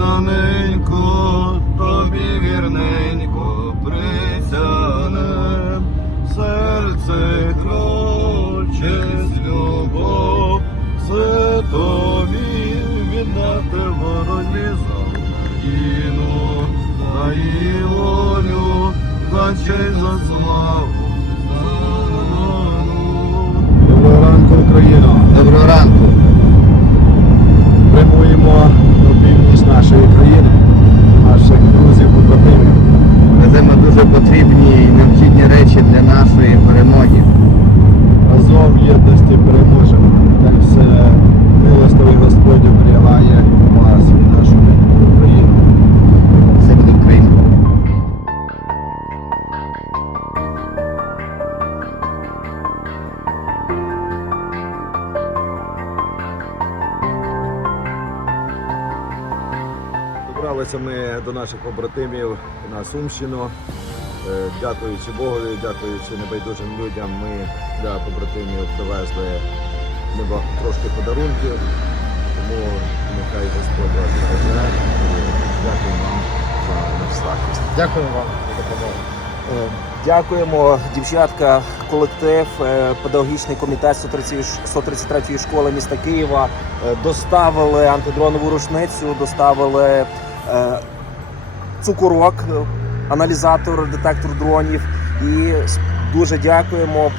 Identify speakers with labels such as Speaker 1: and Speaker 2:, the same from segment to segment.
Speaker 1: ненько, тобі вірненько присягнем, серце кроче з любов, все тобі віддати вороні за Україну, за її волю, за честь, за славу,
Speaker 2: Добралися ми до наших побратимів на Сумщину. Е, Дякуючи Богові, дякуючи небайдужим людям, ми для побратимів привезли неба- трошки подарунків. Тому нехай Господь вас береже. Дякую вам за наш захист.
Speaker 3: Дякую вам за допомогу.
Speaker 4: Е, Дякуємо, дівчатка, колектив, е, педагогічний комітет 130 133-ї школи міста Києва доставили антидронову рушницю, доставили цукорок, е, аналізатор, детектор дронів. І дуже дякуємо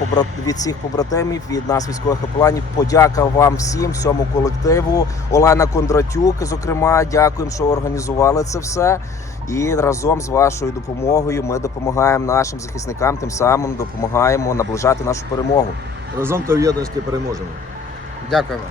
Speaker 4: від всіх побратимів, від нас, військових капеланів. Подяка вам всім, всьому колективу. Олена Кондратюк, зокрема, дякуємо, що організували це все. І разом з вашою допомогою ми допомагаємо нашим захисникам, тим самим допомагаємо наближати нашу перемогу.
Speaker 2: Разом та в єдності переможемо.
Speaker 3: Дякуємо.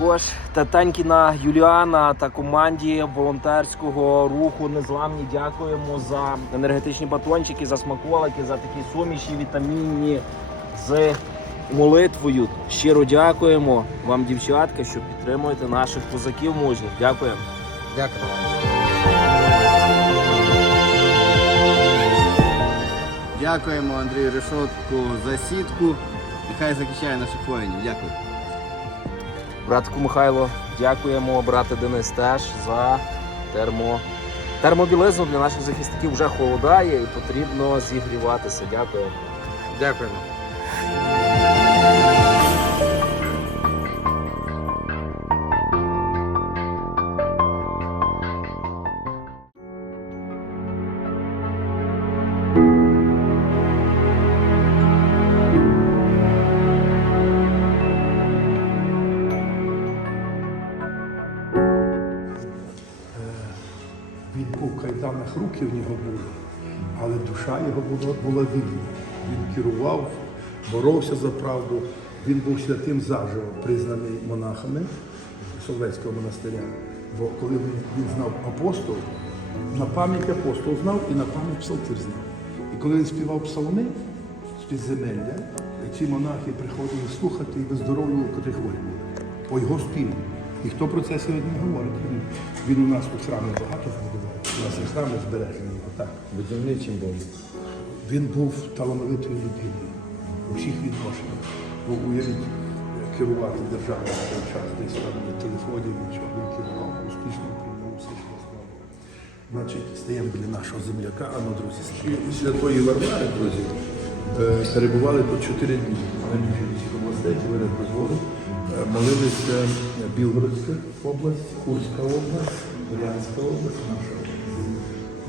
Speaker 4: Також Татанькіна Юліана та команді волонтерського руху Незламні дякуємо за енергетичні батончики, за смаколики, за такі суміші вітамінні з молитвою. Щиро дякуємо вам, дівчатка, що підтримуєте наших козаків мужніх. Дякуємо.
Speaker 3: Дякую.
Speaker 1: Дякуємо Андрію Решотку за сітку. Нехай захищає наших воїнів. Дякую.
Speaker 4: Братку Михайло, дякуємо, брате Денис теж за термо. Термобілизну для наших захисників вже холодає і потрібно зігріватися.
Speaker 3: Дякуємо.
Speaker 5: Дякуємо. В руки в нього були, але душа його була, була вільна. Він керував, боровся за правду. Він був святим заживо, признаний монахами Соловецького монастиря. Бо коли він, він знав апостол, на пам'ять апостол знав і на пам'ять псалтир знав. І коли він співав псалми з підземелля, ці монахи приходили слухати і виздоровлювали, котрі хворі були. По його співу. Ніхто про це сьогодні не говорить. Він у нас у храмі багато збудував. Нас є збережені його так.
Speaker 2: Будівничим був.
Speaker 5: Він був талановитою людиною у всіх відношеннях. Бо уявіть, керувати державою в той час, десь там на телефоні, нічого він керував успішно прийняв все, що слава. Значить, стаємо біля нашого земляка, а ну, друзі, і святої Варвари, друзі, е, перебували тут чотири дні. На. Е, Молилися Білгородська область, Курська область, Бурянська область, наша область.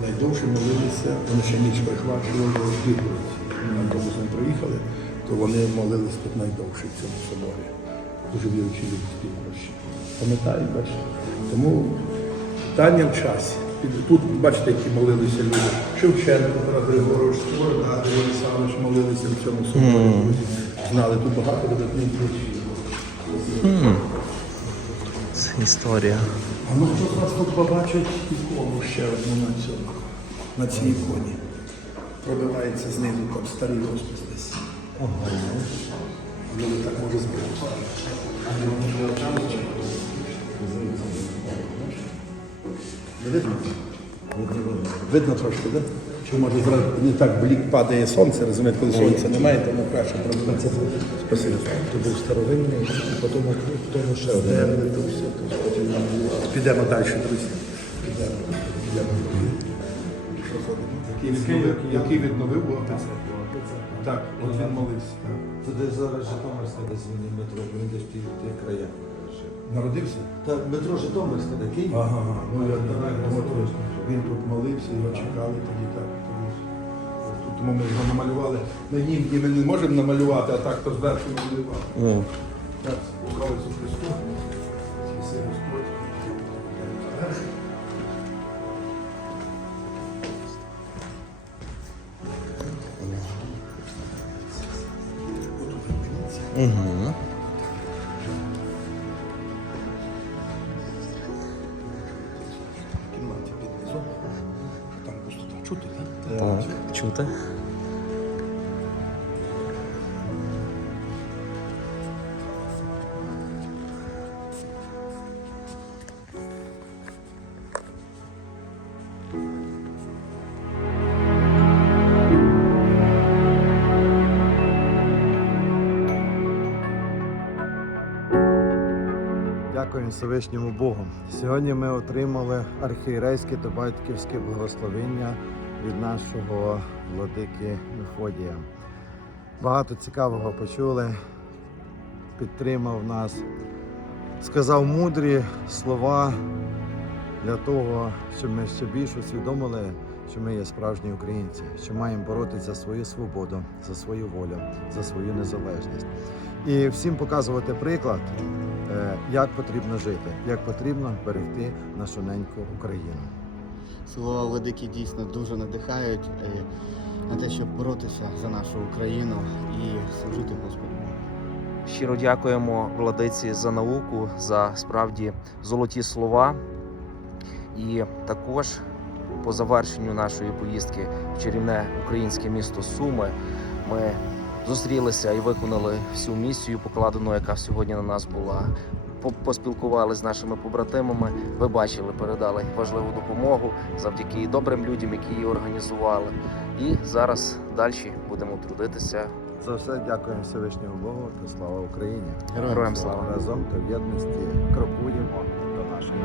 Speaker 5: Найдовше молилися, вони ще ніч прихвачували в Білгородці. Ми автобусом приїхали, то вони молились тут найдовше в цьому соборі. Дуже віруючі люди Білгородщини. Пам'ятають, бачите? Тому питання в часі. Тут бачите, які молилися люди. Шевченко, Григорович, Скорда, Григорій Олександрович молилися в цьому соборі. Знали, тут багато видатних речей.
Speaker 4: Історія.
Speaker 5: А ну хто вас тут побачить ікону ще одну на цьому, на цій іконі? пробивається знизу, там старий розпис десь. Люди так може збити. Не видно? Трошки, так? Чи може зразу не так блік падає сонце, розумієте, коли сонця немає, тому краще пробивається. Спасибо.
Speaker 2: Це був старовинний, і потім в тому ще.
Speaker 5: То все, то потім підемо далі, друзі. Підемо. Підемо. Який відновив, який відновив ОПЦ. Так, от він молився.
Speaker 2: Це десь зараз Житомирська, десь він метро, він десь в тих краях.
Speaker 5: Народився?
Speaker 2: Так, метро Житомирська, де Київ.
Speaker 5: Ага, ну я так, він тут молився, його чекали тоді так. Тут, тому ми його намалювали. На німки ми не можемо намалювати, а так то зверху малювали. Так, слава Ісусу Христу. Господь.
Speaker 4: Угу.
Speaker 5: Чути, так?
Speaker 4: Так, чути.
Speaker 2: Всевишньому Богу. Сьогодні ми отримали архієрейське та батьківське благословення від нашого владики Мефодія. Багато цікавого почули, підтримав нас, сказав мудрі слова для того, щоб ми ще більше усвідомили, що ми є справжні українці, що маємо боротися за свою свободу, за свою волю, за свою незалежність. І всім показувати приклад, е, як потрібно жити, як потрібно берегти нашу неньку Україну.
Speaker 1: Слова владики дійсно дуже надихають е, на те, щоб боротися за нашу Україну і служити Господу.
Speaker 4: Щиро дякуємо владиці за науку, за справді золоті слова. І також по завершенню нашої поїздки в чарівне українське місто Суми ми зустрілися і виконали всю місію, покладену, яка сьогодні на нас була поспілкували з нашими побратимами. Ви бачили, передали важливу допомогу завдяки добрим людям, які її організували. І зараз далі будемо трудитися.
Speaker 2: За все дякуємо Всевишнього Богу та слава Україні!
Speaker 4: Героям, Героям слава
Speaker 2: разом та в єдності крокуємо до нашої.